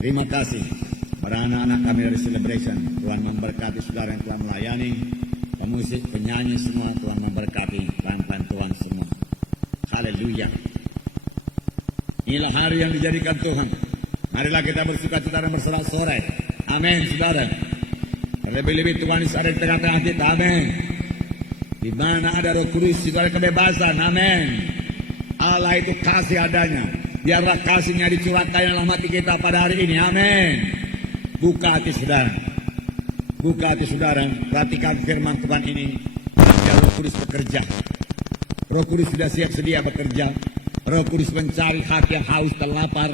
Terima kasih para anak-anak kami dari Celebration. Tuhan memberkati saudara yang telah melayani. Pemusik, penyanyi semua, Tuhan memberkati. Pelan-pelan Tuhan semua. Haleluya. Inilah hari yang dijadikan Tuhan. Marilah kita bersuka cita dan bersorak-sorai. Amin, saudara. Lebih-lebih Tuhan Yesus ada di tengah-tengah kita. Amin. Di mana ada Roh Kudus, itu ada kebebasan. Amin. Allah itu kasih adanya. Biarlah kasihnya dicurahkan dalam hati kita pada hari ini. Amin. Buka hati saudara. Buka hati saudara. Perhatikan firman Tuhan ini. Biar Roh Kudus bekerja. Roh Kudus sudah siap sedia bekerja. Roh Kudus mencari hati yang haus dan lapar.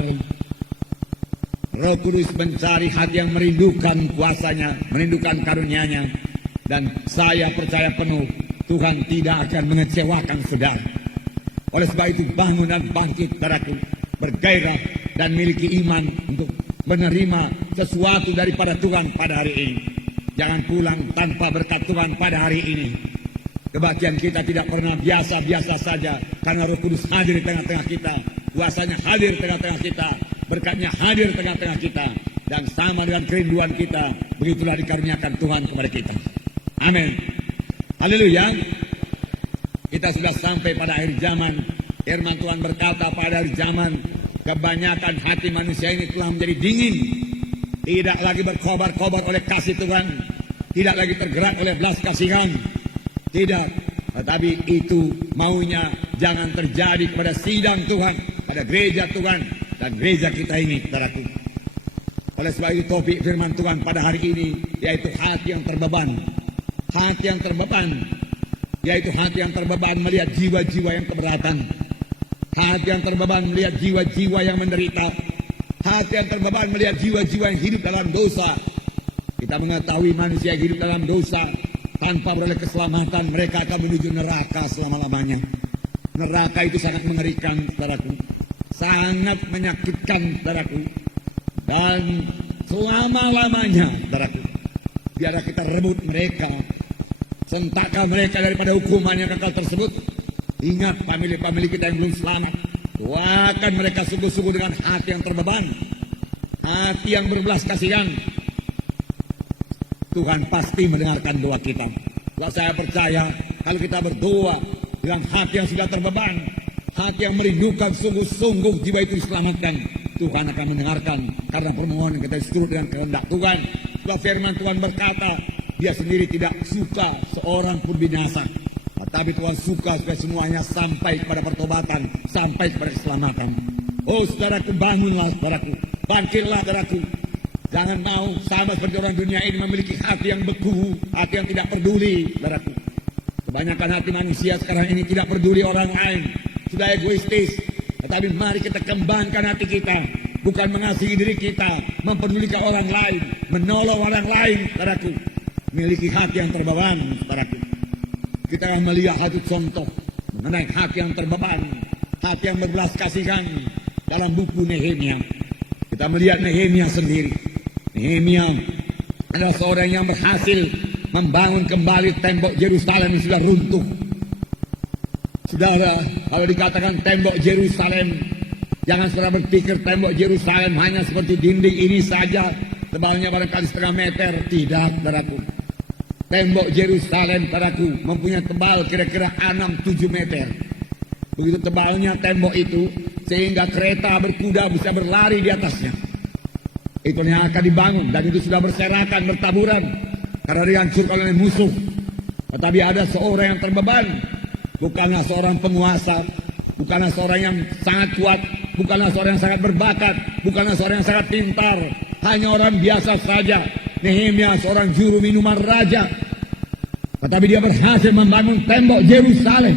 Roh Kudus mencari hati yang merindukan kuasanya, merindukan karunia-Nya. Dan saya percaya penuh Tuhan tidak akan mengecewakan saudara. Oleh sebab itu bangun dan bangkit saudaraku. Bergairah dan miliki iman untuk menerima sesuatu daripada Tuhan pada hari ini. Jangan pulang tanpa berkat Tuhan pada hari ini. Kebaktian kita tidak pernah biasa-biasa saja, karena Roh Kudus hadir di tengah-tengah kita, kuasanya hadir di tengah-tengah kita, berkatnya hadir di tengah-tengah kita, dan sama dengan kerinduan kita, begitulah dikaruniakan Tuhan kepada kita. Amin. Haleluya. Kita sudah sampai pada akhir zaman. Firman Tuhan berkata pada akhir zaman, kebanyakan hati manusia ini telah menjadi dingin, tidak lagi berkobar-kobar oleh kasih Tuhan, tidak lagi tergerak oleh belas kasihan. Tidak, tetapi itu maunya jangan terjadi pada sidang Tuhan, pada gereja Tuhan dan gereja kita ini, saudaraku. Oleh sebab itu topik firman Tuhan pada hari ini yaitu hati yang terbeban. Hati yang terbeban, yaitu hati yang terbeban melihat jiwa-jiwa yang keberatan. Hati yang terbeban melihat jiwa-jiwa yang menderita. Hati yang terbeban melihat jiwa-jiwa yang hidup dalam dosa. Kita mengetahui manusia yang hidup dalam dosa tanpa beroleh keselamatan, mereka akan menuju neraka selama-lamanya. Neraka itu sangat mengerikan, saudaraku. Sangat menyakitkan, saudaraku. Dan selama-lamanya, saudaraku, biarlah kita rebut mereka, sentakkan mereka daripada hukuman yang kekal tersebut. Ingat famili-famili kita yang belum selamat. Doakan mereka sungguh-sungguh dengan hati yang terbeban, hati yang berbelas kasihan. Tuhan pasti mendengarkan doa kita. Kalau saya percaya, kalau kita berdoa dengan hati yang sudah terbeban, hati yang merindukan sungguh-sungguh jiwa itu diselamatkan, Tuhan akan mendengarkan, karena permohonan kita seturut dengan kehendak Tuhan. Sebab firman Tuhan berkata, Dia sendiri tidak suka seorang pun binasa, tetapi Tuhan suka supaya semuanya sampai kepada pertobatan, sampai kepada keselamatan. Oh saudaraku, bangunlah saudaraku, bangkitlah saudaraku. Jangan mau sama seperti orang dunia ini memiliki hati yang beku, hati yang tidak peduli, saudaraku. Kebanyakan hati manusia sekarang ini tidak peduli orang lain, sudah egoistis. Tetapi mari kita kembangkan hati kita, bukan mengasihi diri kita, mempedulikan orang lain, menolong orang lain, saudaraku. Miliki hati yang terbeban, saudaraku. Kita akan melihat satu contoh mengenai hati yang terbeban, hati yang berbelas kasihan dalam buku Nehemia. Kita melihat Nehemia sendiri. Nehemia adalah seorang yang berhasil membangun kembali tembok Yerusalem yang sudah runtuh. Saudara, kalau dikatakan tembok Yerusalem, jangan saudara berpikir tembok Yerusalem hanya seperti dinding ini saja, tebalnya barangkali setengah meter. Tidak, saudaraku. Tembok Yerusalem, padaku, mempunyai tebal kira-kira 6-7 meter. Begitu tebalnya tembok itu, sehingga kereta berkuda bisa berlari di atasnya. Itu yang akan dibangun, dan itu sudah berserakan, bertaburan, karena dihancurkan oleh musuh. Tetapi ada seorang yang terbeban, bukanlah seorang penguasa, bukanlah seorang yang sangat kuat, bukanlah seorang yang sangat berbakat, bukanlah seorang yang sangat pintar, hanya orang biasa saja. Nehemia seorang juru minuman raja, tetapi dia berhasil membangun tembok Yerusalem.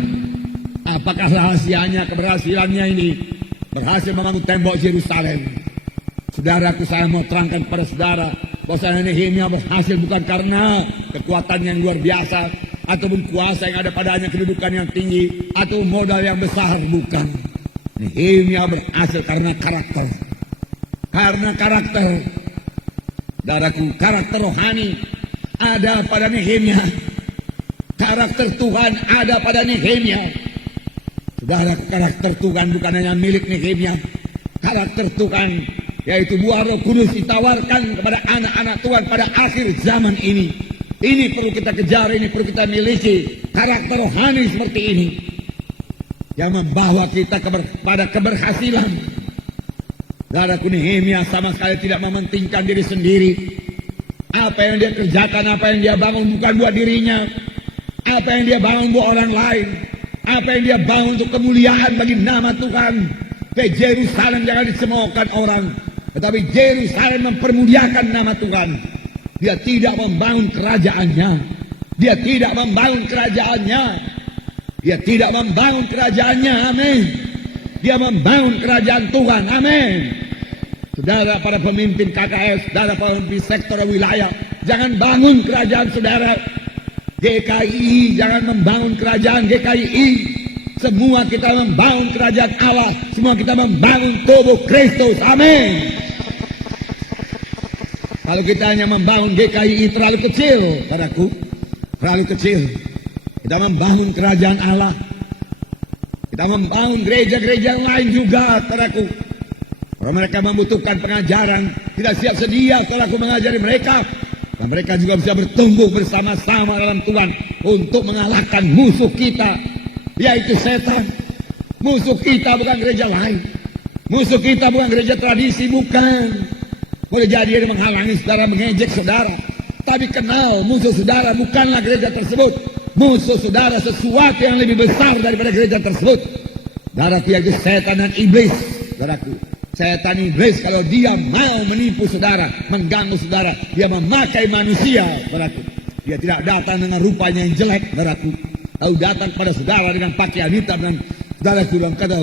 Apakah rahasianya, keberhasilannya ini? Berhasil membangun tembok Yerusalem. Saudaraku, saya mau terangkan kepada saudara bahwa Nehemia berhasil bukan karena kekuatan yang luar biasa, ataupun kuasa yang ada padanya, kedudukan yang tinggi, atau modal yang besar, bukan. Nehemia berhasil karena karakter. Karena karakter. Saudaraku, karakter rohani ada pada Nehemia. Karakter Tuhan ada pada Nehemia. Saudaraku, karakter Tuhan bukan hanya milik Nehemia. Karakter Tuhan yaitu buah Roh Kudus ditawarkan kepada anak-anak Tuhan pada akhir zaman ini. Ini perlu kita kejar, ini perlu kita miliki. Karakter rohani seperti ini yang membawa kita pada keberhasilan. Saudaraku, Nehemia sama sekali tidak mementingkan diri sendiri. Apa yang dia kerjakan, apa yang dia bangun bukan buat dirinya. Apa yang dia bangun buat orang lain. Apa yang dia bangun untuk kemuliaan bagi nama Tuhan. Yerusalem jangan dicemoohkan orang, tetapi Yerusalem mempermuliakan nama Tuhan. Dia tidak membangun kerajaannya. Dia tidak membangun kerajaannya. Dia tidak membangun kerajaannya. Amin. Dia membangun kerajaan Tuhan. Amin. Saudara para pemimpin KKS, saudara para pemimpin sektor wilayah, jangan bangun kerajaan saudara. GKI jangan membangun kerajaan GKI. Semua kita membangun kerajaan Allah. Semua kita membangun tubuh Kristus. Amin. Kalau kita hanya membangun GKI terlalu kecil, saudaraku, terlalu kecil. Kita membangun kerajaan Allah. Kita membangun gereja-gereja lain juga, saudaraku. Kalau mereka membutuhkan pengajaran, tidak siap sedia saudaraku mengajari mereka. Dan mereka juga bisa bertumbuh bersama-sama dalam Tuhan untuk mengalahkan musuh kita, yaitu setan. Musuh kita bukan gereja lain. Musuh kita bukan gereja tradisi, bukan. Boleh jadi dia menghalangi saudara, mengejek saudara. Tapi kenal musuh saudara bukanlah gereja tersebut. Musuh saudara sesuatu yang lebih besar daripada gereja tersebut. Saudaraku, yaitu setan dan iblis. Saudaraku, setan iblis kalau dia mau menipu saudara, mengganggu saudara, dia memakai manusia. Saudaraku, dia tidak datang dengan rupanya yang jelek. Saudaraku, lalu datang pada saudara dengan pakaian hitam dan saudaraku bilang kata,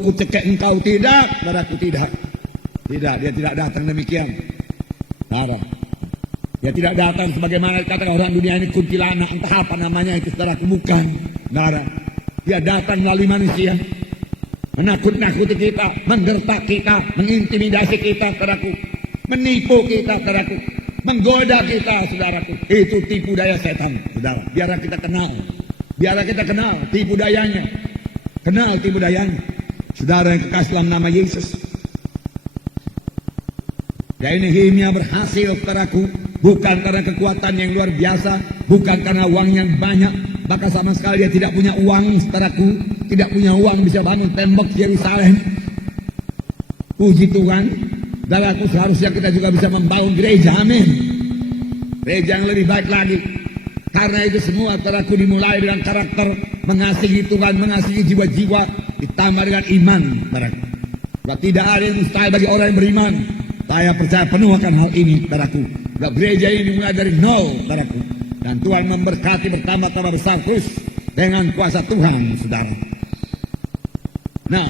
aku cekek engkau. Tidak, saudaraku, tidak. Tidak, dia tidak datang demikian. Saudara, dia tidak datang sebagaimana kata orang dunia ini kuntilanak, entah apa namanya itu, saudaraku, bukan. Saudara, dia datang melalui manusia, menakut-nakuti kita, menggertak kita, mengintimidasi kita, saudaraku, menipu kita, saudaraku, menggoda kita, saudaraku. Itu tipu daya setan, saudara. Biar kita kenal, biar kita kenal tipu dayanya, kenal tipu dayanya. Saudara yang kekasih dalam nama Yesus, dan Nehemia berhasil, saudaraku, bukan karena kekuatan yang luar biasa, bukan karena uang yang banyak, maka sama sekali dia tidak punya uang, saudaraku, tidak punya uang bisa bangun tembok Yerusalem. Puji Tuhan, saudaraku, seharusnya kita juga bisa membangun gereja, amin. Gereja yang lebih baik lagi. Karena itu semua, saudaraku, dimulai dengan karakter mengasihi Tuhan, mengasihi jiwa-jiwa, ditambah dengan iman, saudaraku. Tidak ada yang mustahil bagi orang yang beriman. Saya percaya penuh akan hal ini, saudaraku. Gereja ini mulai dari nol, saudaraku. Dan Tuhan memberkati bertambah-tambah besar terus dengan kuasa Tuhan, saudara. Nah,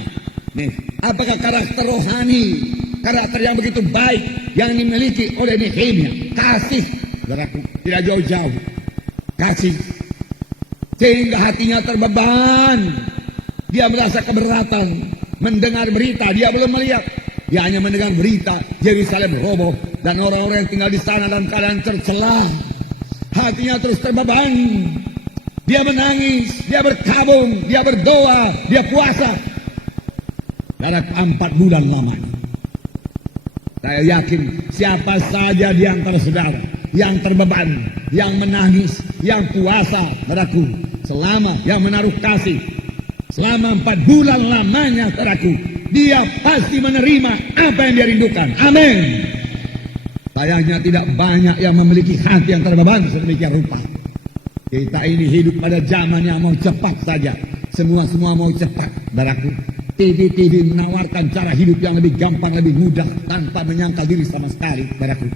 nih, apakah karakter rohani, karakter yang begitu baik yang dimiliki oleh Nehemia? Kasih, saudaraku, tidak jauh-jauh. Kasih, sehingga hatinya terbeban. Dia merasa keberatan mendengar berita, dia belum melihat. Dia hanya mendengar berita Yerusalem roboh dan orang-orang yang tinggal di sana dalam keadaan tercela. Hatinya terus terbeban. Dia menangis, dia berkabung, dia berdoa, dia puasa. Dalam 4 bulan lamanya. Saya yakin siapa saja di antara saudara yang terbeban, yang menangis, yang puasa, saudaraku, selama yang menaruh kasih, selama 4 bulan lamanya, saudaraku, dia pasti menerima apa yang dia rindukan. Amin. Sayangnya tidak banyak yang memiliki hati yang terbeban sedemikian rupa. Kita ini hidup pada zaman yang mau cepat saja. Semua mau cepat, saudaraku. TV menawarkan cara hidup yang lebih gampang, lebih mudah, tanpa menyangkal diri sama sekali, saudaraku.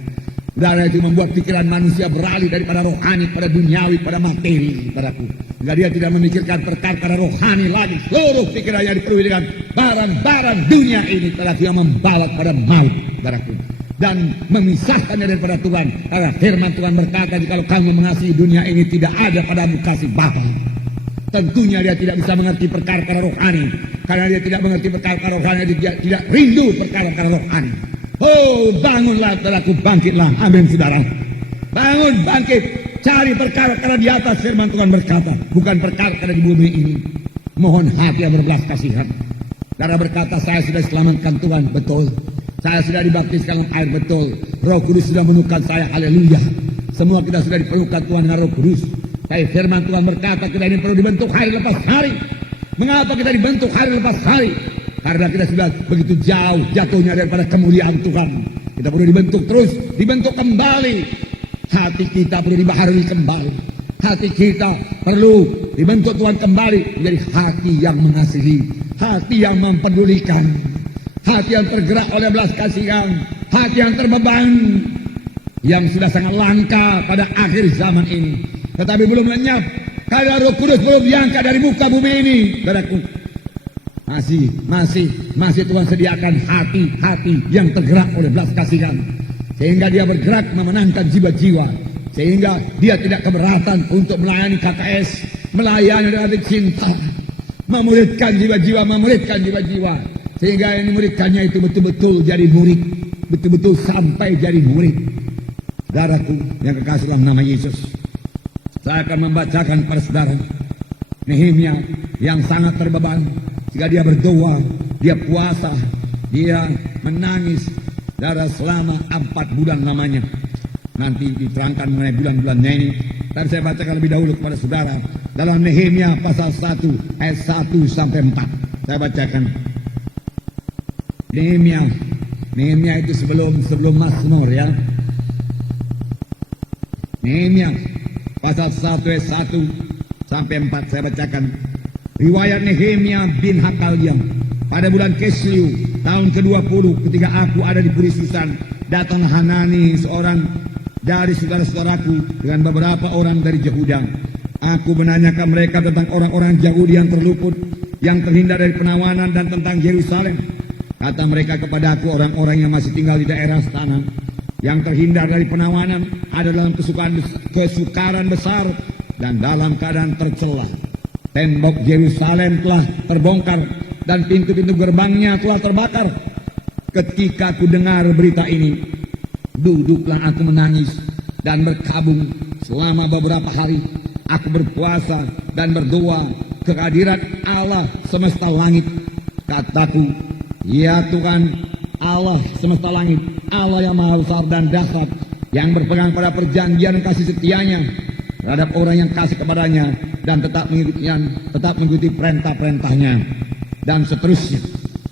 Saudara, itu membuat pikiran manusia beralih daripada rohani, pada duniawi, pada materi, saudaraku. Sehingga dia tidak memikirkan perkara rohani lagi. Seluruh pikirannya dipenuhi dengan barang-barang dunia ini, saudaraku, yang membalat pada maut, saudaraku, dan memisahkannya daripada Tuhan. Karena firman Tuhan berkata, kalau kamu mengasihi dunia ini, tidak ada padamu kasih Bapa. Tentunya dia tidak bisa mengerti perkara rohani. Karena dia tidak mengerti perkara rohani, dia tidak rindu perkara rohani. Oh, bangunlah, saudaraku, bangkitlah. Amin, saudara. Bangun, bangkit. Cari perkara di atas. Firman Tuhan berkata, bukan perkara di bumi ini. Mohon hati yang berbelas kasihan. Karena berkata, saya sudah selamatkan Tuhan. Betul. Saya sudah dibaptiskan dengan air, betul. Roh Kudus sudah menukan saya, haleluya. Semua kita sudah dipenuhkan Tuhan dengan Roh Kudus. Tapi firman Tuhan berkata kita ini perlu dibentuk hari lepas hari. Mengapa kita dibentuk hari lepas hari? Karena kita sudah begitu jauh jatuhnya daripada kemuliaan Tuhan. Kita perlu dibentuk terus, dibentuk kembali. Hati kita perlu dibaharui kembali. Hati kita perlu dibentuk Tuhan kembali menjadi hati yang mengasihi, hati yang mempedulikan, hati yang tergerak oleh belas kasihan, hati yang terbeban, yang sudah sangat langka pada akhir zaman ini, tetapi belum lenyap karena Roh Kudus belum diangkat dari muka bumi ini. Saudaraku, masih Tuhan sediakan hati-hati yang tergerak oleh belas kasihan, sehingga dia bergerak memenangkan jiwa-jiwa, sehingga dia tidak keberatan untuk melayani KKS, melayani dengan cinta, memuridkan jiwa-jiwa, sehingga yang dimuridkannya itu betul-betul jadi murid, betul-betul sampai jadi murid. Saudaraku yang kekasih dalam nama Yesus, saya akan membacakan pada saudara Nehemia yang sangat terbeban. Jika dia berdoa, dia puasa, dia menangis selama 4 bulan lamanya. Nanti diterangkan mengenai bulan-bulannya ini. Tapi saya bacakan lebih dahulu kepada saudara dalam Nehemia pasal 1 ayat 1 sampai 4. Saya bacakan. Nehemia itu sebelum Mazmur, ya. Nehemia pasal 1 ayat 1 sampai 4 saya bacakan. Riwayat Nehemia bin Hakalia. Pada bulan Kislew tahun ke-20 ketika aku ada di Puri Susan, datang Hanani seorang dari saudara-saudaraku dengan beberapa orang dari Yehuda. Aku menanyakan mereka tentang orang-orang Yahudi yang terluput, yang terhindar dari penawanan, dan tentang Yerusalem. Kata mereka kepadaku, orang-orang yang masih tinggal di daerah tanah, yang terhindar dari penawanan, ada dalam kesukaran besar dan dalam keadaan tercela. Tembok Yerusalem telah terbongkar dan pintu-pintu gerbangnya telah terbakar. Ketika aku dengar berita ini, duduklah aku menangis dan berkabung selama beberapa hari. Aku berpuasa dan berdoa ke hadirat Allah semesta langit. Kataku, ya Tuhan Allah semesta langit, Allah yang maha besar dan dahsyat, yang berpegang pada perjanjian dan kasih setianya terhadap orang yang kasih kepadanya dan tetap mengikuti perintah-perintahnya, dan seterusnya.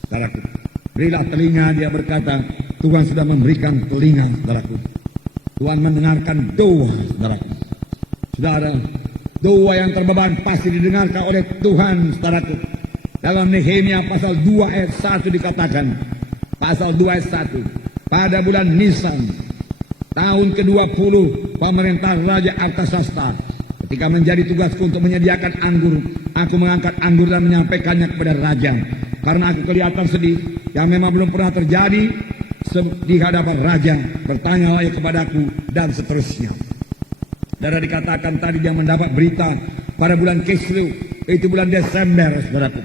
Saudaraku, berilah telinga, dia berkata. Tuhan sudah memberikan telinga, saudaraku. Tuhan mendengarkan doa, saudaraku. Saudara, doa yang terbeban pasti didengarkan oleh Tuhan, saudaraku. Dalam Nehemia pasal 2 ayat 1 dikatakan, pasal 2 ayat 1, pada bulan Nisan tahun ke-20 pemerintah Raja Artasasta, ketika menjadi tugasku untuk menyediakan anggur, aku mengangkat anggur dan menyampaikannya kepada raja. Karena aku kelihatan sedih, yang memang belum pernah terjadi di hadapan raja. Bertanyalah ia kepadaku, dan seterusnya. Dan dikatakan tadi dia mendapat berita pada bulan Kislew, itu bulan Desember, saudaraku.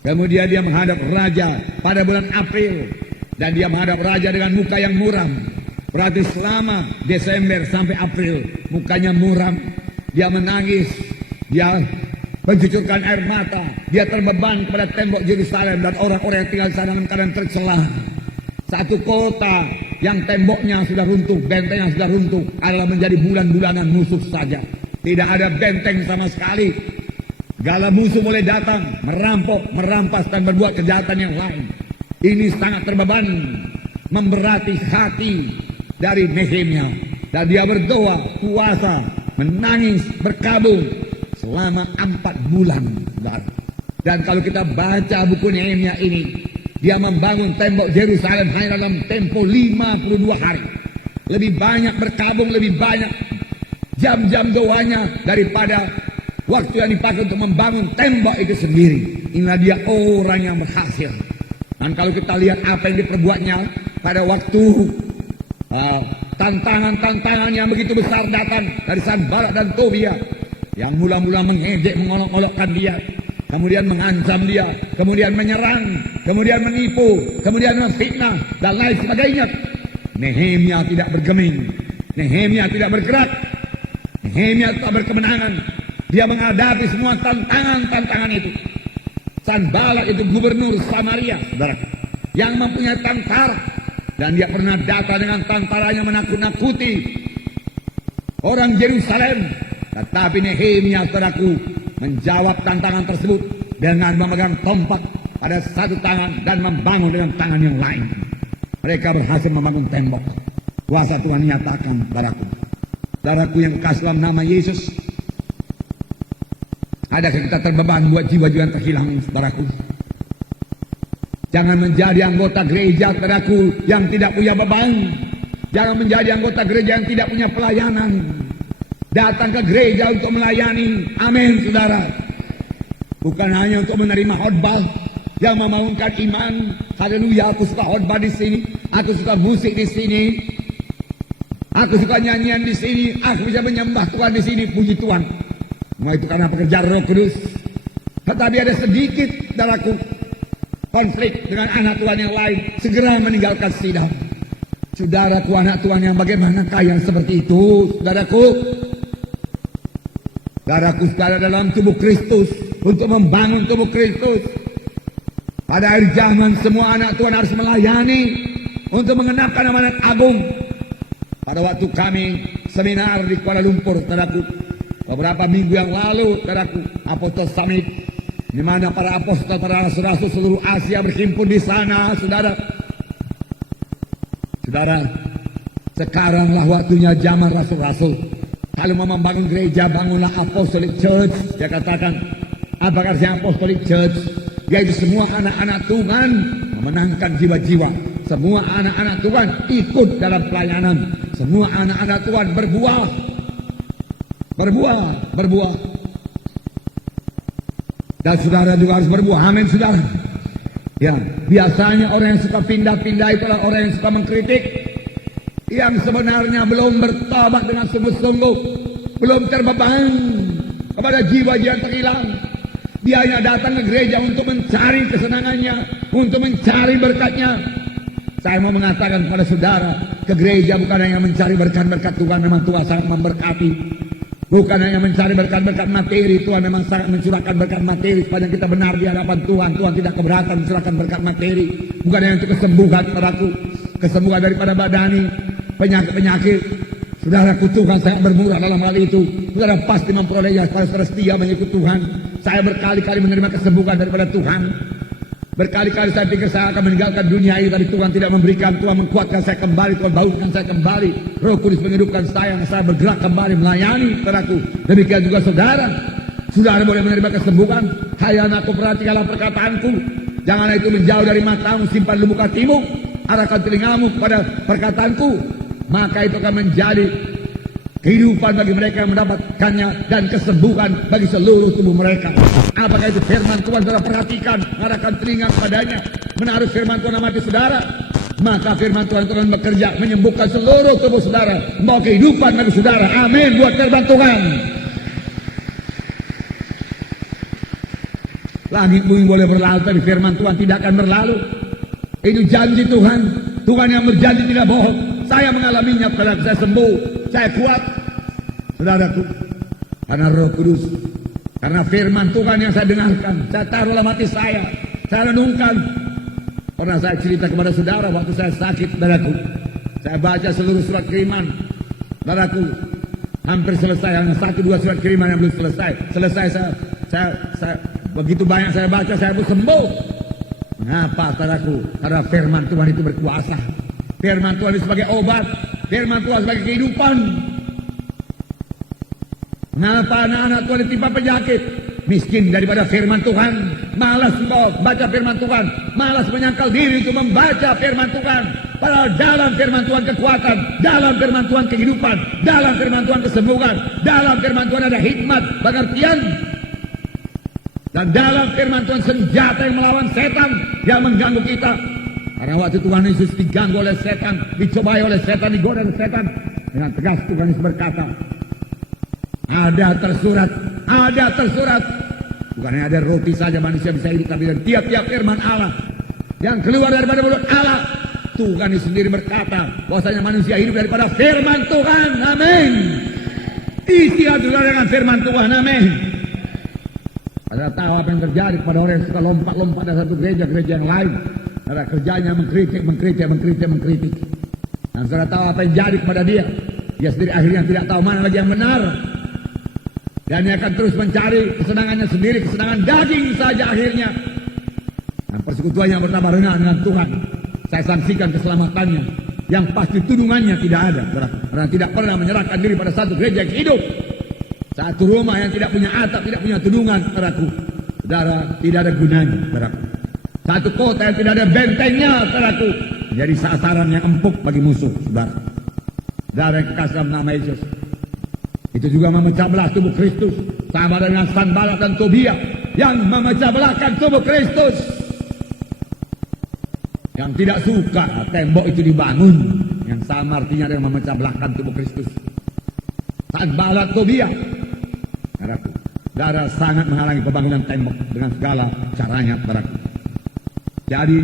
Kemudian dia menghadap raja pada bulan April, dan dia menghadap raja dengan muka yang muram. Berarti selama Desember sampai April mukanya muram, dia menangis, dia mencucurkan air mata, dia terbeban kepada tembok Yerusalem dan orang-orang yang tinggal di sana dalam keadaan tercela. Satu kota yang temboknya sudah runtuh, bentengnya sudah runtuh, adalah menjadi bulan-bulanan musuh saja. Tidak ada benteng sama sekali. Segala musuh boleh datang, merampok, merampas, dan berbuat kejahatan yang lain. Ini sangat terbeban, memberati hati dari Nehemia. Dan dia berdoa, puasa, menangis, berkabung selama 4 bulan. Dan kalau kita baca buku Nehemia ini, dia membangun tembok Yerusalem hanya dalam tempo 52 hari. Lebih banyak berkabung, lebih banyak jam-jam doanya daripada waktu yang dipakai untuk membangun tembok itu sendiri. Inilah dia orang yang berhasil. Dan kalau kita lihat apa yang diperbuatnya pada waktu tantangan-tantangan yang begitu besar datang dari Sanballat dan Tobia, yang mula-mula mengejek, mengolok-olokkan dia, kemudian mengancam dia, kemudian menyerang, kemudian menipu, kemudian memfitnah, dan lain sebagainya. Nehemia tidak bergeming, Nehemia tidak bergerak, Nehemia tak berkemenangan. Dia menghadapi semua tantangan-tantangan itu. Sanballat itu gubernur Samaria, saudara, yang mempunyai tentara, Dan dia pernah datang dengan tantaranya menakut-nakuti orang Yerusalem. Tetapi Nehemia, saudaraku, menjawab tantangan tersebut dengan memegang tombak pada satu tangan dan membangun dengan tangan yang lain. Mereka berhasil membangun tembok. Kuasa Tuhan nyatakan padaku. Saudaraku yang kekasih dalam nama Yesus, adakah kita terbeban buat jiwa-jiwa yang terhilang, saudaraku? Jangan menjadi anggota gereja, saudaraku, yang tidak punya beban. Jangan menjadi anggota gereja yang tidak punya pelayanan. Datang ke gereja untuk melayani. Amin, saudara. Bukan hanya untuk menerima khotbah yang membangunkan iman. Haleluya, aku suka khotbah di sini. Aku suka musik di sini. Aku suka nyanyian di sini. Aku bisa menyembah Tuhan di sini. Puji Tuhan. Nah, itu karena pekerjaan Roh Kudus. Tetapi ada sedikit, saudaraku, konflik dengan anak Tuhan yang lain. Segera meninggalkan sidang. Saudaraku, anak Tuhan yang bagaimanakah yang seperti itu, saudaraku? Saudaraku, saudara dalam tubuh Kristus, untuk membangun tubuh Kristus. Pada akhir zaman semua anak Tuhan harus melayani untuk mengenakan amanat agung. Pada waktu kami seminar di Kuala Lumpur, saudaraku, beberapa minggu yang lalu, saudaraku, Apostol Summit, di mana para apostol, para rasul-rasul seluruh Asia berhimpun di sana, saudara. Saudara, sekaranglah waktunya zaman rasul-rasul. Kalau mau membangun gereja, bangunlah Apostolic Church. Dia katakan, apa artinya Apostolic Church? Yaitu semua anak-anak Tuhan memenangkan jiwa-jiwa. Semua anak-anak Tuhan ikut dalam pelayanan. Semua anak-anak Tuhan berbuah. Berbuah. Dan saudara juga harus berbuah. Amin, saudara. Ya, biasanya orang yang suka pindah-pindah itulah orang yang suka mengkritik, yang sebenarnya belum bertobat dengan sungguh-sungguh, belum terbeban kepada jiwa-jiwa yang terhilang. Dia hanya datang ke gereja untuk mencari kesenangannya, untuk mencari berkatnya. Saya mau mengatakan kepada saudara, ke gereja bukan hanya mencari berkat-berkat Tuhan, memang Tuhan sangat memberkati. Bukan hanya mencari berkat-berkat materi, Tuhan memang sangat mencurahkan berkat materi sepanjang kita benar di hadapan Tuhan. Tuhan tidak keberatan mencurahkan berkat materi. Bukan hanya untuk kesembuhan padaku, kesembuhan daripada badani, penyakit-penyakit. Saudaraku, Tuhan sangat bermurah dalam hal itu. Saudara pasti memperolehnya pada saudara setia mengikut Tuhan. Saya berkali-kali menerima kesembuhan daripada Tuhan. Berkali-kali saya pikir saya akan meninggalkan dunia ini, tapi Tuhan tidak memberikan. Tuhan menguatkan saya kembali, Tuhan bangunkan saya kembali. Roh Kudus menghidupkan saya bergerak kembali melayani, saudaraku. Demikian juga saudara. Saudara boleh menerima kesembuhan. Hai anakku, perhatikanlah perkataanku. Janganlah itu menjauh dari matamu, simpan di muka hatimu. Arahkan telingamu kepada perkataanku. Maka itu akan menjadi kehidupan bagi mereka yang mendapatkannya dan kesembuhan bagi seluruh tubuh mereka. Apakah itu firman Tuhan? Saudara perhatikan, arahkan telinga kepadanya, menaruh firman Tuhan dalam hati saudara. Maka firman Tuhan akan bekerja menyembuhkan seluruh tubuh saudara, membawa kehidupan bagi saudara. Amin. Buat firman Tuhan. Langit bumi boleh berlalu, tapi firman Tuhan tidak akan berlalu. Itu janji Tuhan. Tuhan yang berjanji tidak bohong. Saya mengalaminya, pada saya sembuh, saya kuat, saudaraku, karena Roh Kudus, karena firman Tuhan yang saya dengarkan, saya taruh dalam hati saya renungkan. Pernah saya cerita kepada saudara waktu saya sakit, saudaraku, saya baca seluruh surat kiriman, saudaraku, hampir selesai, hanya 1-2 surat kiriman yang belum selesai. Saya begitu banyak saya baca, saya pun sembuh. Mengapa, saudaraku? Karena firman Tuhan itu berkuasa. Firman Tuhan itu sebagai obat. Firman Tuhan sebagai kehidupan. Mengapa anak-anak Tuhan ditimpa penyakit? Miskin daripada firman Tuhan. Malas baca firman Tuhan. Malas menyangkal diri untuk membaca firman Tuhan. Padahal dalam firman Tuhan kekuatan. Dalam firman Tuhan kehidupan. Dalam firman Tuhan kesembuhan. Dalam firman Tuhan ada hikmat, pengertian. Dan dalam firman Tuhan senjata yang melawan setan yang mengganggu kita. Karena waktu Tuhan Yesus diganggu oleh setan, dicobai oleh setan, digoda oleh setan, dengan tegas Tuhan Yesus berkata, ada tersurat. Bukan hanya ada roti saja manusia bisa hidup, tapi dari tiap-tiap firman Allah yang keluar daripada mulut Allah. Tuhan Yesus sendiri berkata bahwasanya manusia hidup daripada firman Tuhan. Amin. Isi hatilah dengan firman Tuhan. Amin. Ada tahu apa yang terjadi pada orang yang suka lompat-lompat dari satu gereja yang lain. Saudara, kerjanya mengkritik. Dan saudara tahu apa yang jadi kepada dia. Dia sendiri akhirnya tidak tahu mana lagi yang benar. Dan dia akan terus mencari kesenangannya sendiri, kesenangan daging saja akhirnya. Dan persekutuannya bertambah rendah dengan Tuhan. Saya saksikan keselamatannya. Yang pasti tudungannya tidak ada. Karena tidak pernah menyerahkan diri pada satu gereja yang hidup. Satu rumah yang tidak punya atap, tidak punya tudungan, saudaraku. Saudara, tidak ada gunanya, saudaraku. Satu kota yang tidak ada bentengnya, saudaraku. Menjadi sasaran yang empuk bagi musuh, saudara. Saudara yang kekasih dalam nama Yesus. Itu juga memecah belah tubuh Kristus. Sama dengan Sanballat dan Tobia yang memecah belahkan tubuh Kristus. Yang tidak suka tembok itu dibangun. Yang sama artinya dengan memecah belahkan tubuh Kristus. Sanballat, Tobia. Saudara sangat menghalangi pembangunan tembok dengan segala caranya, saudaraku. Jadi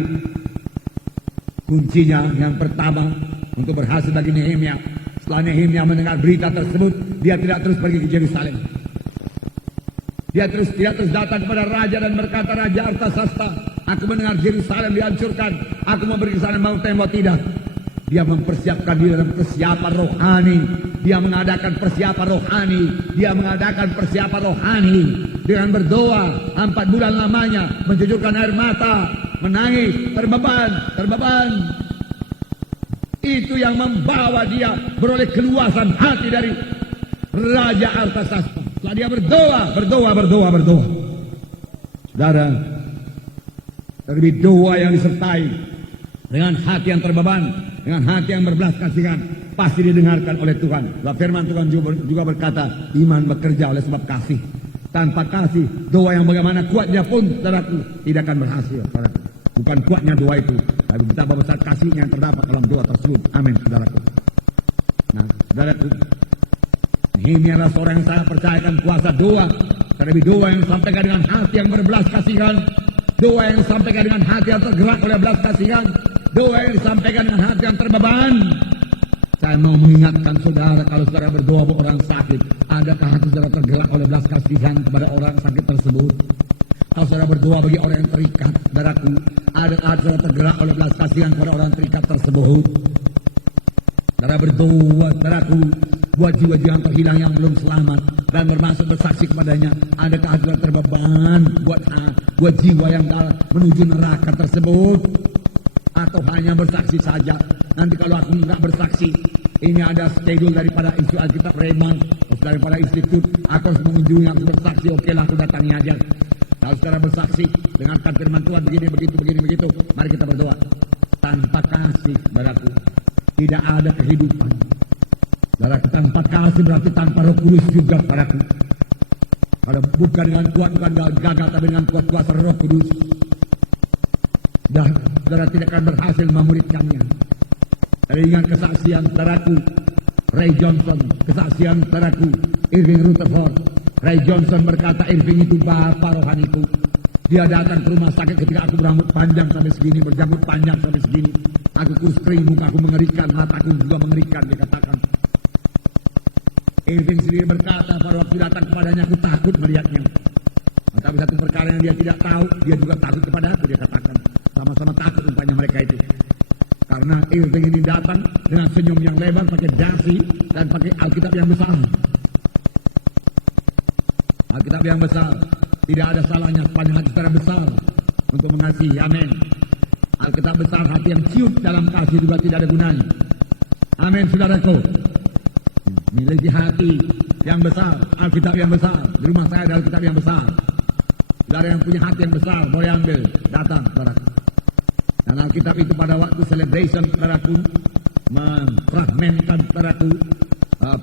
kuncinya yang pertama untuk berhasil bagi Nehemia, setelah Nehemia mendengar berita tersebut, dia tidak terus pergi ke Yerusalem. Dia tidak terus datang kepada raja dan berkata, Raja Artasasta, aku mendengar Yerusalem dihancurkan, aku mau pergi ke sana bangun tembok. Tidak. Dia mempersiapkan diri dalam persiapan rohani. Dia mengadakan persiapan rohani. Dia mengadakan persiapan rohani dengan berdoa 4 bulan lamanya, mencucurkan air mata, menangis, terbeban. Itu yang membawa dia beroleh keluasan hati dari Raja Artasasta. Setelah dia berdoa. Saudara, terlebih doa yang disertai dengan hati yang terbeban, dengan hati yang berbelas kasihan, pasti didengarkan oleh Tuhan. Sebab firman Tuhan juga berkata, iman bekerja oleh sebab kasih. Tanpa kasih, doa yang bagaimana kuatnya pun, saudaraku, tidak akan berhasil, saudaraku. Bukan kuatnya doa itu, tapi betapa besar kasihnya yang terdapat dalam doa tersebut. Amin, saudaraku. Nah, saudaraku, Nehemia adalah seorang yang sangat percayakan kuasa doa. Terlebih doa yang disampaikan dengan hati yang berbelas kasihan, doa yang disampaikan dengan hati yang tergerak oleh belas kasihan, doa yang disampaikan dengan hati yang terbeban. Saya mau mengingatkan saudara, kalau saudara berdoa buat orang sakit, adakah hati saudara tergerak oleh belas kasihan kepada orang sakit tersebut? Kalau saudara berdoa bagi orang yang terikat, saudaraku, adakah hati saudara tergerak oleh belas kasihan kepada orang terikat tersebut? Saudara berdoa, saudaraku, buat jiwa-jiwa yang terhilang yang belum selamat dan bermaksud bersaksi kepadanya, adakah hati saudara terbeban buat jiwa yang menuju neraka tersebut? Atau hanya bersaksi saja? Nanti kalau aku enggak bersaksi, ini ada schedule daripada Institut Alkitab Rema, daripada institut, aku harus mengunjungi, aku bersaksi, oke lah aku datangi aja. Kalau saudara bersaksi, dengarkan firman Tuhan begini, begitu, mari kita berdoa. Tanpa kasih, saudaraku, tidak ada kehidupan. Saudaraku, tanpa kasih berarti tanpa Roh Kudus juga, saudaraku. Kalau bukan dengan kuat, bukan gagal, tapi dengan kuat kuasa Roh Kudus, saudara tidak akan berhasil memuridkannya. Saya ingat kesaksian saudaraku Ray Johnson, kesaksian saudaraku Irving Rutherford. Ray Johnson berkata, Irving itu bapa rohaniku. Dia datang ke rumah sakit ketika aku berambut panjang sampai segini, berjanggut panjang sampai segini. Aku kurus kering, muka aku mengerikan, mataku juga mengerikan, dia katakan. Irving sendiri berkata, pada waktu datang kepadanya aku takut melihatnya. Tapi satu perkara yang dia tidak tahu, dia juga takut kepada aku, dia katakan. Sama-sama takut rupanya mereka itu. Karena Irving ini datang dengan senyum yang lebar, pakai dasi dan pakai Alkitab yang besar. Alkitab yang besar, tidak ada salahnya sepanjang hati secara besar untuk mengasihi. Amin. Alkitab besar, hati yang ciut dalam kasih juga tidak ada gunanya. Amin, saudaraku. Miliki hati yang besar, Alkitab yang besar. Di rumah saya ada Alkitab yang besar. Saudara yang punya hati yang besar, boleh ambil, datang, saudaraku. Dan Alkitab itu pada waktu celebration, saudaraku, memfragmentkan, saudaraku,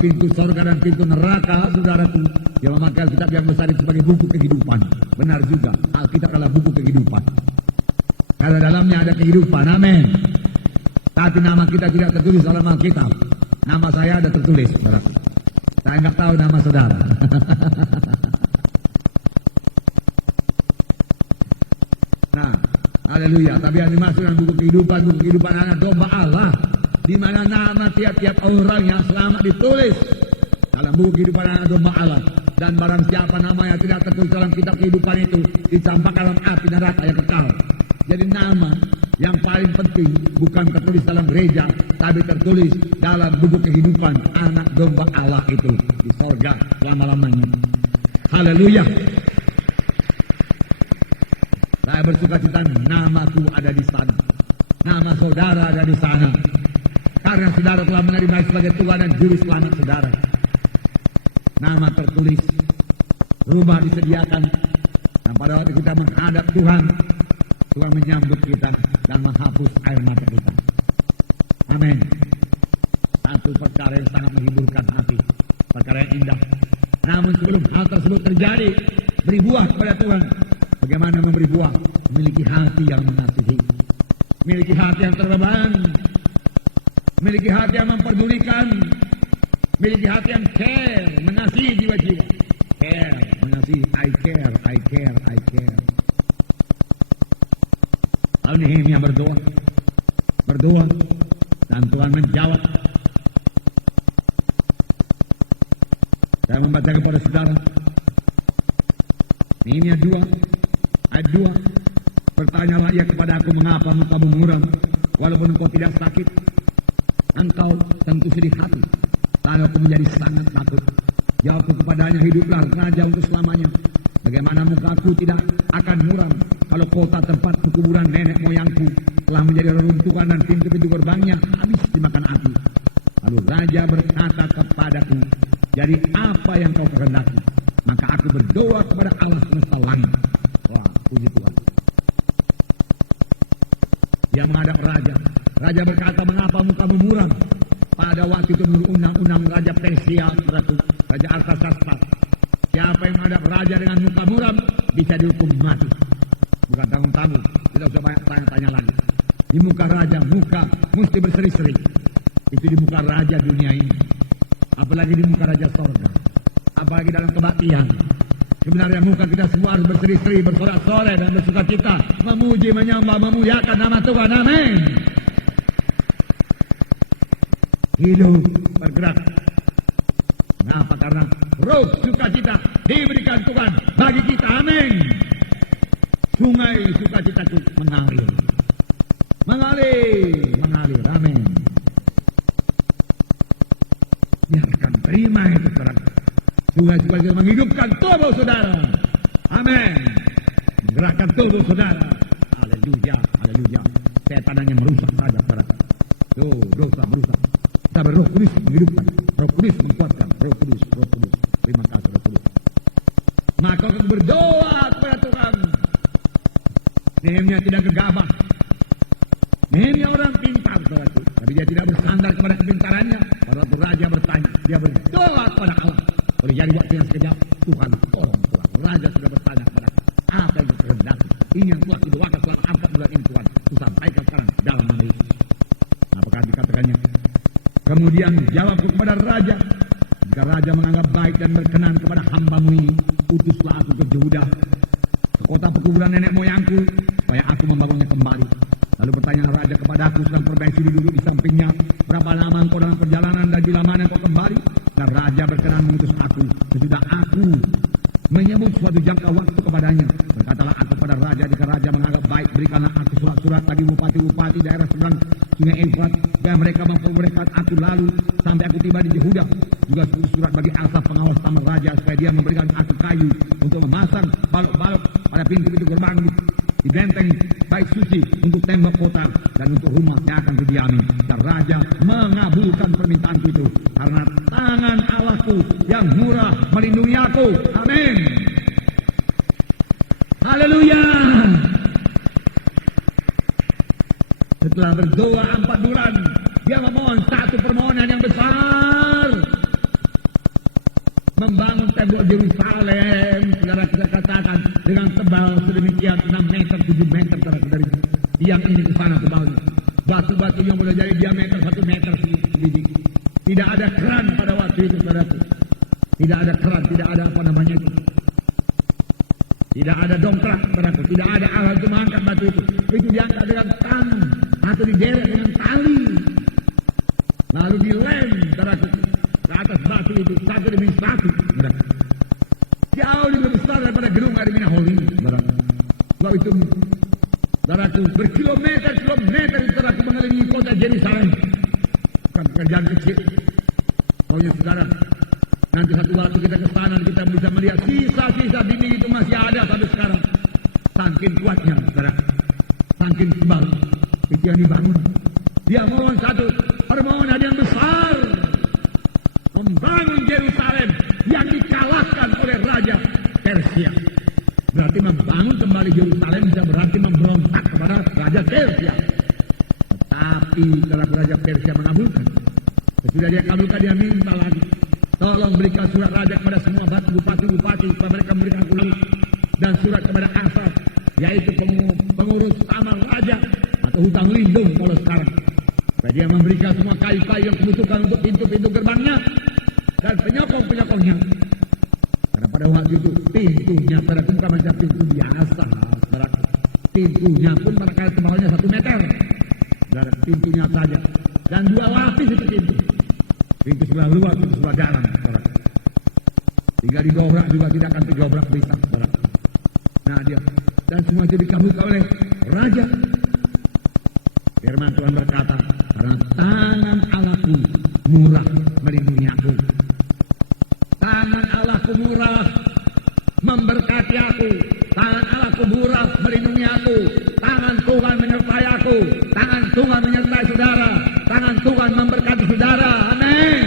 pintu surga dan pintu neraka, saudaraku. Dia memakai Alkitab yang besar itu sebagai buku kehidupan. Benar juga, Alkitab adalah buku kehidupan. Karena dalamnya ada kehidupan, amin. Tapi nama kita tidak tertulis dalam Alkitab. Nama saya ada tertulis, saudaraku. Saya nggak tahu nama saudara. Nah, haleluya. Tapi yang dimaksud dengan buku kehidupan anak domba Allah, di mana nama tiap-tiap orang yang selamat ditulis dalam buku kehidupan anak domba Allah. Dan barang siapa namanya tidak tertulis dalam kitab kehidupan itu, dicampakkan dalam api neraka yang kekal. Jadi nama Yang paling penting bukan tertulis dalam gereja, tapi tertulis dalam buku kehidupan anak domba Allah itu di sorga lama-lamanya. Haleluya. Saya bersuka cita namaku ada di sana. Nama saudara ada di sana. Karena saudara telah menerima sebagai Tuhan dan Juru Selamat saudara. Nama tertulis, rumah disediakan, dan pada waktu kita menghadap Tuhan, Tuhan menyambut kita dan menghapus air mata kita. Amin. Satu perkara yang sangat menghiburkan hati, perkara yang indah. Namun sebelum hal tersebut terjadi, beri buah kepada Tuhan. Bagaimana memberi buah? Memiliki hati yang mengasihi, memiliki hati yang terbeban, memiliki hati yang memperdulikan, memiliki hati yang care, mengasihi jiwa-jiwa. Care, mengasihi, I care, I care, I care. Lalu Nehemia berdoa, dan Tuhan menjawab. Saya membaca kepada saudara, Nehemia 2, ayat 2. Bertanyalah ia kepada aku, mengapa mukamu muram, walaupun engkau tidak sakit. Engkau tentu sedih hati, lalu aku menjadi sangat takut. Jawabku kepadanya, hiduplah raja untuk selamanya. Bagaimana mukaku tidak akan muram kalau kota tempat kuburan nenek moyangku telah menjadi reruntuhan dan pintu-pintu gerbangnya habis dimakan api. Lalu raja berkata kepadaku, jadi apa yang kau kehendaki? Maka aku berdoa kepada Allah semesta langit. Wah, puji Tuhan. Dia menghadap raja. Raja berkata, mengapa mukamu muram? Pada waktu itu menurut undang-undang Raja Persia, Raja Artasasta, siapa yang menghadap raja dengan muka muram bisa dihukum mati. Bukan tanggung-tanggung, tidak usah banyak tanya-tanya lagi. Di muka raja, muka mesti berseri-seri. Itu di muka raja dunia ini. Apalagi di muka raja sorga. Apalagi dalam kebaktian. Sebenarnya muka kita semua harus berseri-seri, bersorak-sorai dan bersuka cita, memuji, menyembah, memuliakan nama Tuhan. Amin. Hidup bergerak. Kenapa? Karena roh sukacita diberikan Tuhan bagi kita. Amin. Sungai sukacita itu mengalir. Mengalir. Amin. Biarkan terima itu saudara. Sungai sukacita menghidupkan tubuh saudara. Amin. Menggerakkan tubuh saudara. Haleluya. Setan hanya merusak saja saudara. Tuh, dosa merusak. Tapi Roh Kudus menghidupkan, Roh Kudus menguatkan, Roh Kudus. Terima kasih Roh Kudus. Maka aku berdoa kepada Tuhan. Nehemia tidak gegabah. Nehemia orang pintar, saudaraku. Tapi dia tidak bersandar kepada kepintarannya. Pada waktu raja bertanya, dia berdoa kepada Allah. Boleh jadi waktu yang sekejap, Tuhan tolong Tuhan. Raja sudah bertanya kepada apa yang kehendaki. Ini yang telah kudoakan selama 4 bulan ini Tuhan. Kusampaikan sekarang dalam nama Yesus. Apakah dikatakannya? Kemudian jawabku kepada raja, jika raja menganggap baik dan berkenan kepada hamba-Mu ini, utuslah aku ke Yehuda, ke kota pekuburan nenek moyangku, supaya aku membangunnya kembali. Lalu bertanya raja kepadaku, sedang perbaiki duduk di sampingnya, berapa lama engkau dalam perjalanan dan bila mana engkau kembali? Dan raja berkenan mengutus aku, sesudah aku menyebut suatu jangka waktu kepadanya. Berkatalah aku pada raja, jika raja menganggap baik, berikanlah aku surat-surat bagi bupati-bupati daerah seberang Sungai Efrat, supaya mereka memperbolehkan aku lalu sampai aku tiba di Yehuda. Juga surat bagi Asaf pengawas taman raja, supaya dia memberikan aku kayu untuk memasang balok-balok pada pintu-pintu gerbang di benteng bait suci, untuk tembok kota dan untuk rumah yang akan kudiami. Dan raja mengabulkan permintaanku itu, karena tangan Allahku yang murah melindungi aku. Amin. Haleluya. Setelah berdoa 4 bulan, dia memohon satu permohonan yang besar, membangun tembok Yerusalem. Saudara, kita katakan dengan tebal sedemikian 6 meter, 7 meter dari tiang ini ke sana tebalnya. Batu-batu yang boleh jadi diameter 1 meter sedikit. Tidak ada keran pada waktu itu, saudaraku. Tidak ada keran, tidak ada apa namanya itu. Tidak ada dongkrak, saudaraku. Tidak ada alat untuk mengangkat batu itu. Itu diangkat dengan tangan atau dideret dengan tali. Lalu dilem, saudaraku, ke atas batu itu satu demi satu. Jauh lebih besar daripada gedung Armina Hall ini, saudaraku. Sebab itu Saudaraku, berkilometer-kilometer saudaraku mengelilingi kota Yerusalem. Bukan pekerjaan kecil. Maunya saudara, nanti satu waktu kita ke sana kita bisa melihat sisa-sisa dinding itu masih ada sampai sekarang. Saking kuatnya, saudara. Saking tebal. Itu yang dibangun. Dia mohon satu permohonan yang besar. Membangun Yerusalem yang dikalahkan oleh Raja Persia. Berarti membangun kembali Yerusalem bisa berarti memberontak kepada Raja Persia. Tetapi kalau Raja Persia mengabulkan, sesudah dia kabulkan dia minta lagi, tolong berikan surat raja kepada semua bupati-bupati supaya mereka memberikan ulang, dan surat kepada Ansar, yaitu pengurus amal raja atau hutang lindung kalau sekarang, supaya dia memberikan semua kayu-kayu yang dibutuhkan untuk pintu-pintu gerbangnya dan penyokong-penyokongnya. Karena pada waktu itu pintunya bukan macam pintu biasa, pintunya pun barangkali tebalnya 1 meter. Dan pintunya saja. Dan 2 lapis itu pintu. Pintu sebelah luar, pintu sebelah dalam. Tinggal didobrak juga tidak akan tergobrak bisa. Nah dia. Dan semua itu dikabulkan oleh Raja. Firman Tuhan berkata, karena tangan Allahku murah melindungi aku. Tangan Allahku murah memberkati aku. Tangan Allahku murah melindungi aku. Tangan Tuhan menyertai aku. Tangan Tuhan menyertai saudara. Tangan Tuhan memberkati saudara. Amin.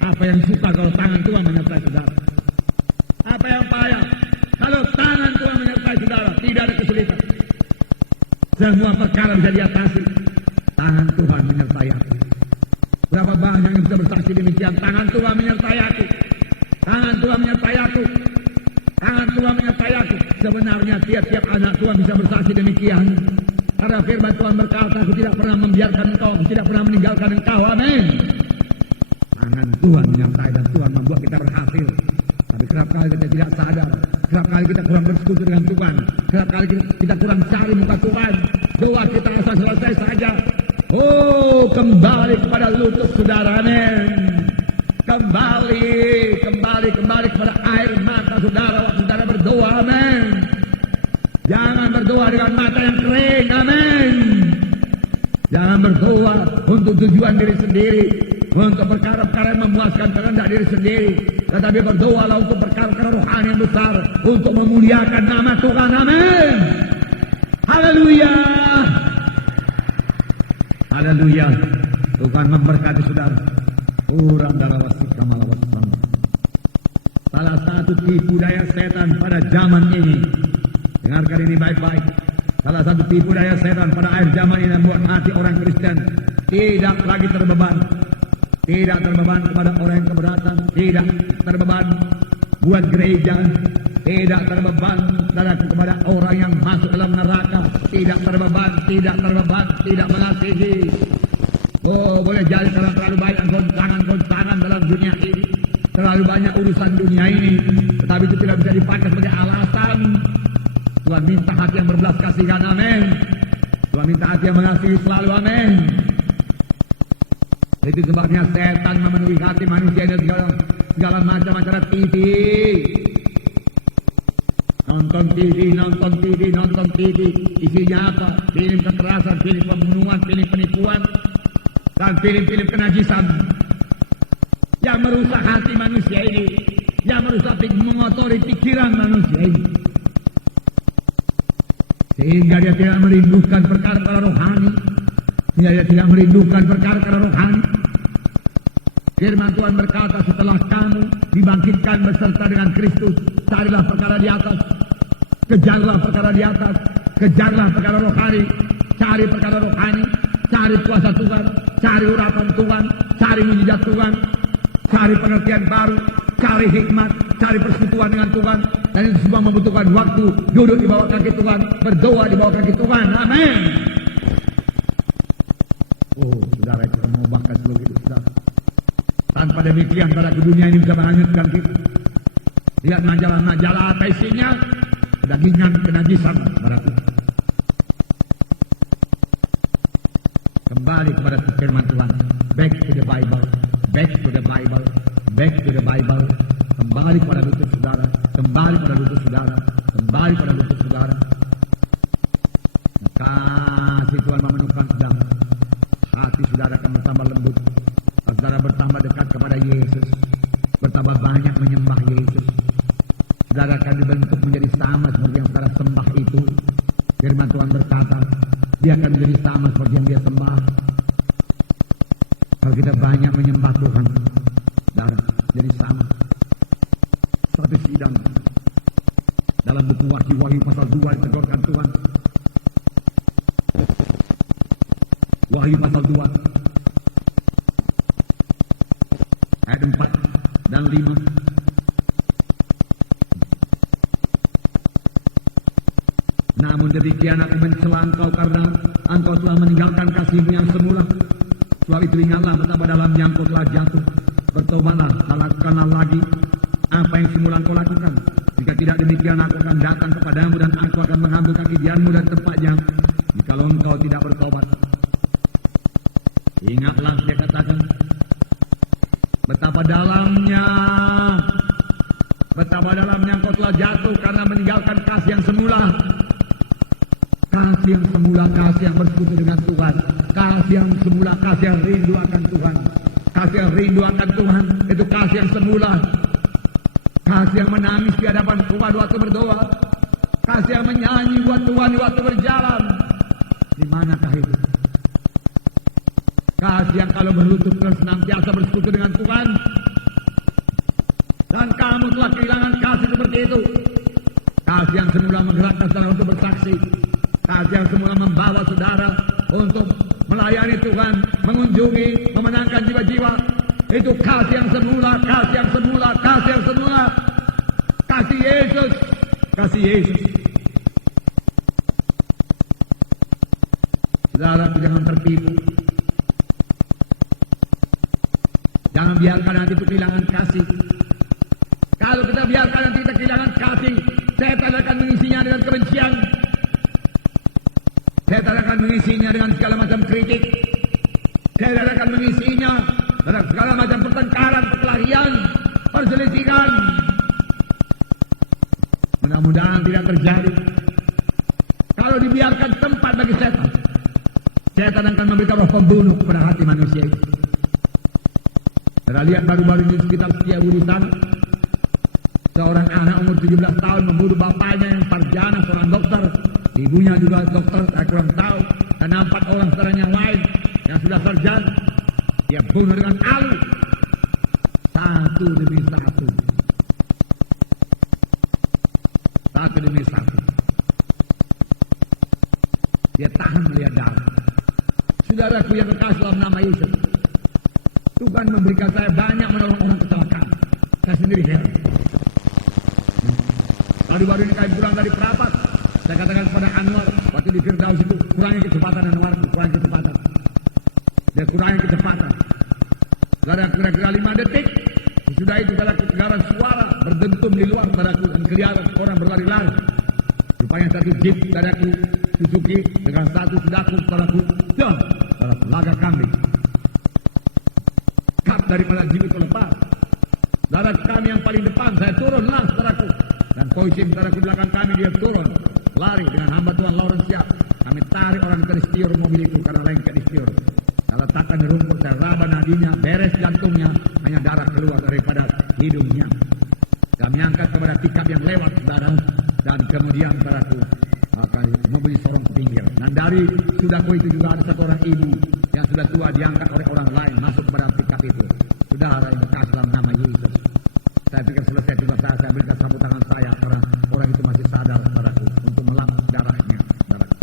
Apa yang suka kalau tangan Tuhan menyertai saudara? Apa yang payah? Kalau tangan Tuhan menyertai saudara, tidak ada kesulitan. Semua perkara bisa diatasi. Tangan Tuhan menyertai aku. Berapa banyak yang bisa bersaksi demikian? Tangan Tuhan menyertai aku. Tangan Tuhan menyertai aku. Tangan Tuhan menyertai aku. Sebenarnya tiap-tiap anak Tuhan bisa bersaksi demikian. Karena firman Tuhan berkata, aku tidak pernah membiarkan engkau, aku tidak pernah meninggalkan engkau. Amin. Tangan Tuhan menyertai dan Tuhan membuat kita berhasil. Tapi kerap kali kita tidak sadar. Kerap kali kita kurang bersekutu dengan Tuhan. Kerap kali kita kurang cari muka Tuhan. Doa kita asal selesai saja. Oh, kembali kepada lutut saudara. Amin. Kembali kepada air mata saudara waktu saudara berdoa. Amin. Jangan berdoa dengan mata yang kering. Amin. Jangan berdoa untuk tujuan diri sendiri, untuk perkara-perkara yang memuaskan kehendak diri sendiri, tetapi berdoalah untuk perkara-perkara rohani yang besar, untuk memuliakan nama Tuhan. Amin. Haleluya. Haleluya. Tuhan memberkati saudara. Urang dalam wasika malawasang. Salah satu tipu daya setan pada zaman ini, dengarkan ini baik-baik. Salah satu tipu daya setan pada akhir zaman ini membuat hati orang Kristen tidak lagi terbeban. Tidak terbeban kepada orang yang keberatan. Tidak terbeban buat gereja. Tidak terbeban kepada orang yang masuk dalam neraka. Tidak terbeban, tidak mengasihi. Oh, boleh jadi karena terlalu banyak goncangan dalam dunia ini. Terlalu banyak urusan dunia ini. Tetapi itu tidak bisa dipakai sebagai alasan. Tuhan minta hati yang berbelas kasihan. Amin. Tuhan minta hati yang mengasihi selalu. Amin. Itu sebabnya setan memenuhi hati manusia dan segala macam acara TV. Nonton TV. Isinya apa? Film kekerasan, film pembunuhan, film penipuan, dan film-film kenajisan yang merusak hati manusia ini, yang merusak, mengotori pikiran manusia ini, sehingga dia tidak merindukan perkara-perkara rohani, sehingga dia tidak merindukan perkara-perkara rohani. Firman Tuhan berkata, setelah kamu dibangkitkan beserta dengan Kristus, carilah perkara di atas, kejarlah perkara di atas, kejarlah perkara rohani, cari perkara rohani, cari kuasa Tuhan, cari urapan Tuhan, cari mujizat Tuhan, cari pengertian baru, cari hikmat, cari persekutuan dengan Tuhan. Dan itu semua membutuhkan waktu. Duduk di bawah kaki Tuhan, berdoa di bawah kaki Tuhan. Amin. Oh, saudara, kita mau bahkan seluruh hidup saudara. Tanpa demikian, pada dunia ini bisa menghanyutkan kita. Lihat majalah-majalah apa isinya? Kedagingan, kenajisan, berarti. Kembali kepada firman Tuhan. Back to the Bible. Back to the Bible. Back to the Bible. Kembali pada lutut saudara, kembali pada lutut saudara, kembali pada lutut saudara. Kasih Tuhan memenuhkan saudara. Hati saudara akan bertambah lembut. Saudara bertambah dekat kepada Yesus, bertambah banyak menyembah Yesus. Saudara akan dibentuk menjadi sama seperti yang saudara sembah itu. Firman Tuhan berkata, dia akan menjadi sama seperti yang dia sembah. Kalau kita banyak menyembah Tuhan, saudara jadi sama. Satu sidang dalam buku Wahyu pasal 2 ditegur Tuhan. Wahyu pasal 2 ayat 4 dan 5. Namun demikian aku mencela engkau karena engkau telah meninggalkan kasihmu yang semula. Sebab itu ingatlah betapa dalamnya engkau telah jatuh. Bertobatlah, lakukanlah lagi apa yang semula engkau lakukan. Jika tidak demikian aku akan datang kepadamu dan aku akan mengambil kaki dianmu dan tempatnya. Jikalau engkau tidak bertobat. Ingatlah, dia katakan, betapa dalamnya engkau telah jatuh karena meninggalkan kasih yang semula. Kasih yang semula, kasih yang bersekutu dengan Tuhan. Kasih yang semula, kasih yang rindu akan Tuhan. Kasih yang rindu akan Tuhan, itu kasih yang semula. Kasih yang menangis di hadapan Tuhan waktu berdoa. Kasih yang menyanyi buat Tuhan waktu berjalan. Di manakah itu? Kasih yang kalau berlutut terus senantiasa bersekutu dengan Tuhan. Dan kamu telah kehilangan kasih seperti itu. Kasih yang semula menggerakkan saudara untuk bersaksi. Kasih yang semula membawa saudara untuk melayani Tuhan, mengunjungi, memenangkan jiwa-jiwa. Itu kasih yang semula, kasih yang semula, kasih yang semula. Kasih Yesus, kasih Yesus. Saudara jangan tertipu. Jangan biarkan nanti itu kehilangan kasih. Kalau kita biarkan nanti kita kehilangan kasih, setan akan mengisinya dengan kebencian. Setan akan mengisinya dengan segala macam kritik. Setan akan mengisinya dengan segala macam pertengkaran, perkelahian, perselisihan. Mudah-mudahan tidak terjadi. Kalau dibiarkan tempat bagi setan, setan akan memberikan roh pembunuh kepada hati manusia itu. Kita lihat baru-baru ini sekitar Setiabudi sana, seorang anak umur 17 tahun membunuh bapaknya yang sarjana, seorang dokter, ibunya juga dokter, saya kurang tahu, dan 4 orang saudaranya lain yang sudah sarjana, dia bunuh dengan alu, satu demi satu, satu demi satu. Dia tahan melihat darah. Saudaraku yang kekasih dalam nama Yesus, Tuhan memberikan saya banyak menolong orang kecelakaan. Saya sendiri heran. Baru-baru ini kami pulang dari Perapat. Saya katakan kepada Anwar, waktu di Firdaus itu, kurangi kecepatan Anwar, kurangi kecepatan. Dia kurangi kecepatan. Kira-kira 5 detik. Sudah itu dalam kedengaran suara berdentum di luar padaku dan kelihatan orang berlari-lari. Rupanya satu jeep padaku Suzuki dengan satu sedaku padaku. Dah, laga kambing. Daripada jeep itu lepas. Darah kami yang paling depan, saya turunlah saudaraku. Dan polisi saudaraku di belakang kami, dia turun. Lari dengan hamba Tuhan Lawrence siap. Kami tarik orang ke istior mobil itu karena lengket istior. Saya letakkan di rumput, saya raba nadinya, beres jantungnya, hanya darah keluar daripada hidungnya. Kami angkat kepada pickup yang lewat saudara. Dan kemudian saudaraku, mobil sorong ke pinggir. Dan dari sudahku itu juga ada satu orang ibu yang sudah tua diangkat oleh orang lain masuk kepada pickup itu. Saudara yang berkasih dalam nama Yesus. Saya pikir selesai tugas saya berikan sapu tangan saya karena orang itu masih sadar saudaraku untuk melap darahnya. Saudaraku.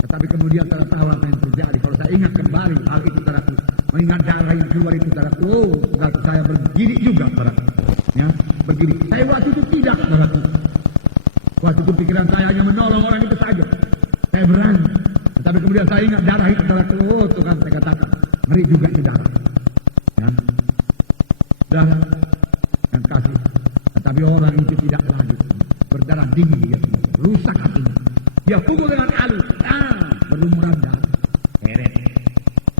Tetapi kemudian saya tahu apa yang terjadi. Kalau saya ingat kembali hal itu saudaraku, mengingat darah yang keluar itu saudaraku, saudaraku saya bergidik juga saudaraku. Ya, bergidik. Saya waktu itu tidak saudaraku. Waktu itu pikiran saya hanya menolong orang itu saja. Saya berani. Tapi kemudian saya ingat darah itu saudaraku. Tuhan saya katakan, ngeri juga itu darah. Ya. Darah dan kasih. Tetapi orang itu tidak lagi berdarah dingin dia, rusak hatinya. Dia pukul dengan alu, berlumuran darah. Heret.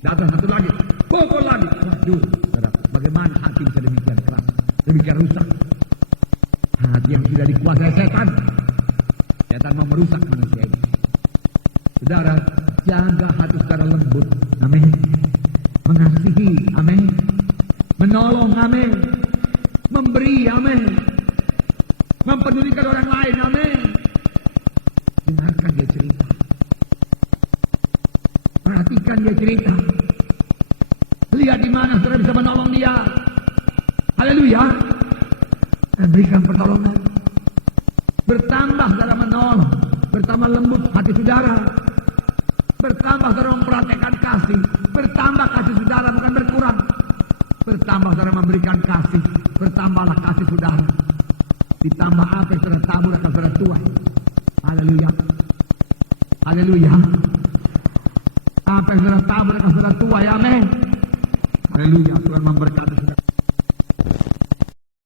Datang satu lagi, pukul lagi. Waduh, saudara, bagaimana hati bisa demikian keras? demikian rusak. Hati yang sudah dikuasai setan. Setan mau merusak manusia ini. Saudara, jaga hati secara lembut. Amin. Mengasihi. Amin. Menolong. Amin. Memberi. Amin. Mempedulikan orang lain. Amin. Dengarkan dia cerita. Perhatikan dia cerita. Lihat di mana saudara bisa menolong dia. Haleluya. Dan berikan pertolongan. Bertambah saudara menolong. Bertambah lembut hati saudara. Bertambah saudara memperhatikan kasih. Bertambah kasih saudara, bukan berkurang. Bertambah saudara memberikan kasih. Bertambahlah kasih saudara. Ditambah apa yang saudara tabur akan saudara tuai. Haleluya. Haleluya. Apa yang saudara tabur akan saudara tuai. Amin. Haleluya. Tuhan memberkati saudara.